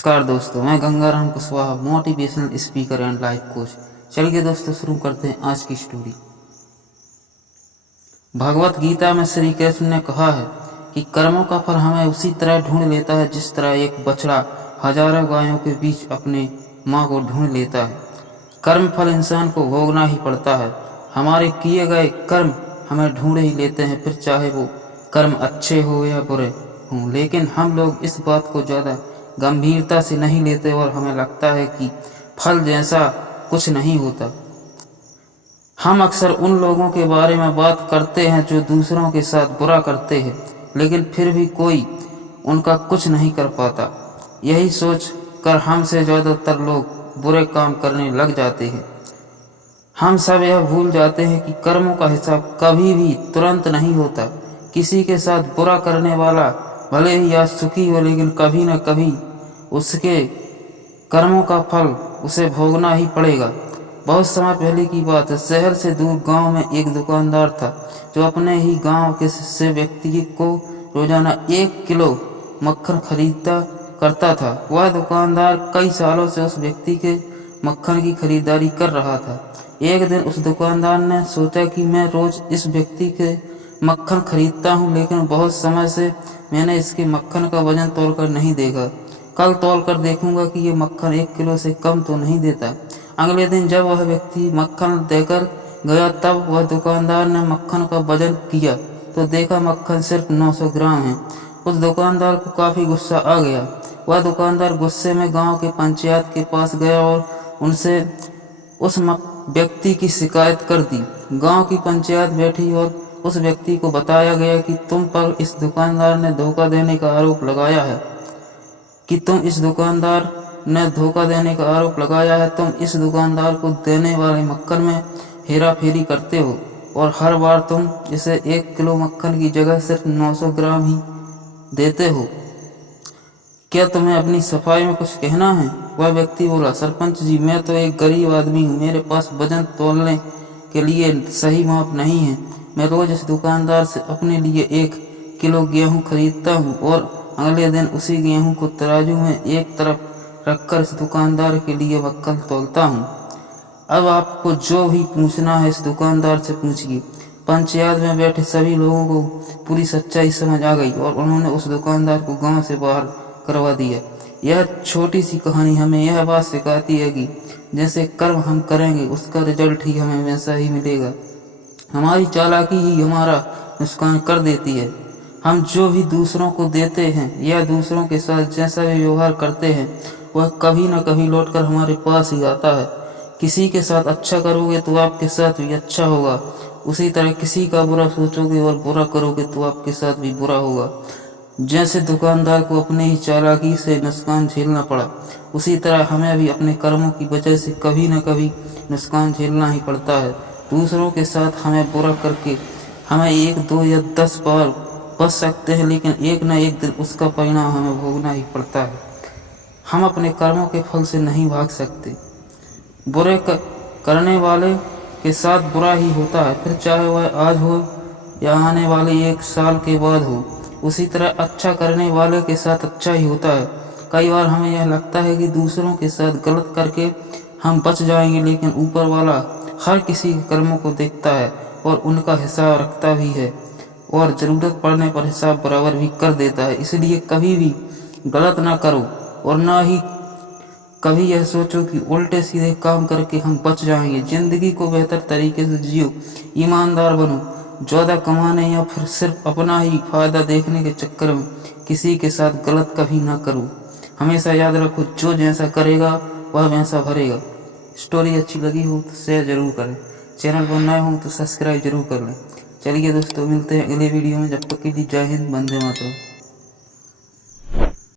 नमस्कार दोस्तों, मैं Gangaram Kushwaha, motivational speaker and life coach. चलिए दोस्तों शुरू करते हैं आज की स्टोरी। भगवत गीता में श्री कृष्ण ने कहा है कि कर्मों का फल हमें उसी तरह ढूंढ लेता है जिस तरह एक बछड़ा हजारों गायों के बीच अपने माँ को ढूंढ लेता है। कर्म फल इंसान को भोगना ही पड़ता है। हमारे किए गए कर्म हमें ढूंढ ही लेते हैं, फिर चाहे वो कर्म अच्छे हो या बुरे हों। लेकिन हम लोग इस बात को ज़्यादा गंभीरता से नहीं लेते और हमें लगता है कि फल जैसा कुछ नहीं होता। हम अक्सर उन लोगों के बारे में बात करते हैं जो दूसरों के साथ बुरा करते हैं, लेकिन फिर भी कोई उनका कुछ नहीं कर पाता। यही सोच कर हमसे ज़्यादातर लोग बुरे काम करने लग जाते हैं। हम सब यह भूल जाते हैं कि कर्मों का हिसाब कभी भी तुरंत नहीं होता। किसी के साथ बुरा करने वाला भले ही आज सुखी हो, लेकिन कभी न कभी उसके कर्मों का फल उसे भोगना ही पड़ेगा। बहुत समय पहले की बात है। शहर से दूर गांव में एक दुकानदार था जो अपने ही गांव के से व्यक्ति को रोजाना 1 किलो मक्खन खरीदता करता था। वह दुकानदार कई सालों से उस व्यक्ति के मक्खन की खरीदारी कर रहा था। एक दिन उस दुकानदार ने सोचा कि मैं रोज इस व्यक्ति के मक्खन खरीदता हूँ, लेकिन बहुत समय से मैंने इसके मक्खन का वजन तोलकर नहीं देखा। कल तोलकर देखूंगा कि ये मक्खन 1 किलो से कम तो नहीं देता। अगले दिन जब वह व्यक्ति मक्खन देकर गया, तब वह दुकानदार ने मक्खन का वजन किया तो देखा मक्खन सिर्फ 900 ग्राम है। उस दुकानदार को काफी गुस्सा आ गया। वह दुकानदार गुस्से में गांव के पंचायत के पास गया और उनसे उस व्यक्ति की शिकायत कर दी। गांव की पंचायत बैठी और उस व्यक्ति को बताया गया कि तुम पर इस दुकानदार ने धोखा देने का आरोप लगाया है तुम इस दुकानदार को देने वाले मक्खन में हेरा फेरी करते हो और हर बार तुम इसे 1 किलो मक्खन की जगह सिर्फ 900 ग्राम ही देते हो। क्या तुम्हें अपनी सफाई में कुछ कहना है? वह व्यक्ति बोला, सरपंच जी, मैं तो एक गरीब आदमी हूँ। मेरे पास वजन तोलने के लिए सही माप नहीं है। मैं रोज इस दुकानदार से अपने लिए 1 किलो गेहूँ खरीदता हूँ और अगले दिन उसी गेहूँ को तराजू में एक तरफ रखकर इस दुकानदार के लिए मक्खन तोलता हूँ। अब आपको जो भी पूछना है इस दुकानदार से पूछिए। पंचायत में बैठे सभी लोगों को पूरी सच्चाई समझ आ गई और उन्होंने उस दुकानदार को गांव से बाहर करवा दिया। यह छोटी सी कहानी हमें यह बात सिखाती है कि जैसे कर्म हम करेंगे उसका रिजल्ट ही हमें वैसा ही मिलेगा। हमारी चालाकी ही हमारा नुकसान कर देती है। हम जो भी दूसरों को देते हैं या दूसरों के साथ जैसा भी व्यवहार करते हैं, वह कभी न कभी लौटकर हमारे पास ही आता है। किसी के साथ अच्छा करोगे तो आपके साथ भी अच्छा होगा। उसी तरह किसी का बुरा सोचोगे और बुरा करोगे तो आपके साथ भी बुरा होगा। जैसे दुकानदार को अपने ही चालाकी से नुकसान झेलना पड़ा, उसी तरह हमें भी अपने कर्मों की वजह से कभी न कभी नुकसान झेलना ही पड़ता है। दूसरों के साथ हमें बुरा करके हमें 1, 2 या 10 बार बच सकते हैं, लेकिन एक न एक दिन उसका परिणाम हमें भोगना ही पड़ता है। हम अपने कर्मों के फल से नहीं भाग सकते। बुरे करने वाले के साथ बुरा ही होता है, फिर चाहे वह आज हो या आने वाले 1 साल के बाद हो। उसी तरह अच्छा करने वाले के साथ अच्छा ही होता है। कई बार हमें यह लगता है कि दूसरों के साथ गलत करके हम बच जाएंगे, लेकिन ऊपर वाला हर किसी के कर्मों को देखता है और उनका हिसाब रखता भी है और ज़रूरत पड़ने पर हिसाब बराबर भी कर देता है। इसलिए कभी भी गलत ना करो और ना ही कभी यह सोचो कि उल्टे सीधे काम करके हम बच जाएंगे। जिंदगी को बेहतर तरीके से जियो, ईमानदार बनो। ज़्यादा कमाने या फिर सिर्फ अपना ही फायदा देखने के चक्कर में किसी के साथ गलत कभी ना करो। हमेशा याद रखो, जो जैसा करेगा वह वैसा भरेगा। स्टोरी अच्छी लगी हो तो शेयर जरूर करें। चैनल पर नए हो तो सब्सक्राइब जरूर कर लें। चलिए दोस्तों, मिलते हैं अगले वीडियो में। जब तक के लिए जय हिंद, वंदे मातरम।